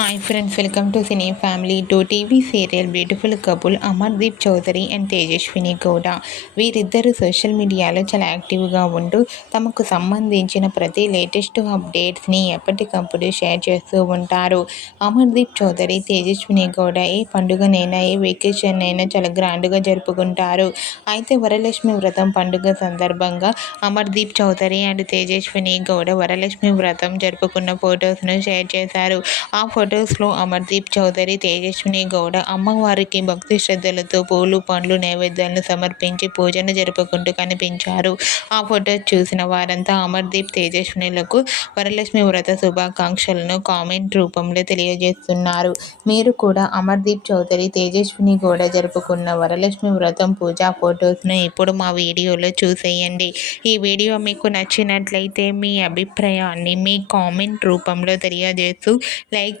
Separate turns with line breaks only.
Hi friends welcome to cine family two TV serial beautiful couple Amardeep Chowdary and Tejaswini Gowda వీరిద్దరూ social మీడియాలో చాలా యాక్టివ్గా ఉంటూ తమకు సంబంధించిన ప్రతి లేటెస్ట్ అప్డేట్స్ని ఎప్పటికప్పుడు షేర్ చేస్తూ ఉంటారు. అమర్దీప్ చౌదరి తేజస్విని గౌడ ఏ పండుగనైనా ఏ వెకేషన్ అయినా చాలా గ్రాండ్గా జరుపుకుంటారు. అయితే వరలక్ష్మి వ్రతం పండుగ సందర్భంగా అమర్దీప్ చౌదరి అండ్ తేజస్విని గౌడ వరలక్ష్మి వ్రతం జరుపుకున్న ఫొటోస్ను షేర్ చేశారు. ఆ ఫొటోస్లో అమర్దీప్ చౌదరి తేజస్విని గౌడ అమ్మవారికి భక్తి శ్రద్ధలతో పూలు పండ్లు నైవేద్యాలను సమర్పించి పూజను జరుపుకుంటూ కనిపించారు. ఆ ఫొటోస్ చూసిన వారంతా అమర్దీప్ తేజస్వినులకు వరలక్ష్మి వ్రత శుభాకాంక్షలను కామెంట్ రూపంలో తెలియజేస్తున్నారు. మీరు కూడా అమర్దీప్ చౌదరి తేజస్విని గౌడ జరుపుకున్న వరలక్ష్మి వ్రతం పూజా ఫొటోస్ను ఇప్పుడు మా వీడియోలో చూసేయండి. ఈ వీడియో మీకు నచ్చినట్లయితే మీ అభిప్రాయాన్ని మీ కామెంట్ రూపంలో తెలియజేస్తూ లైక్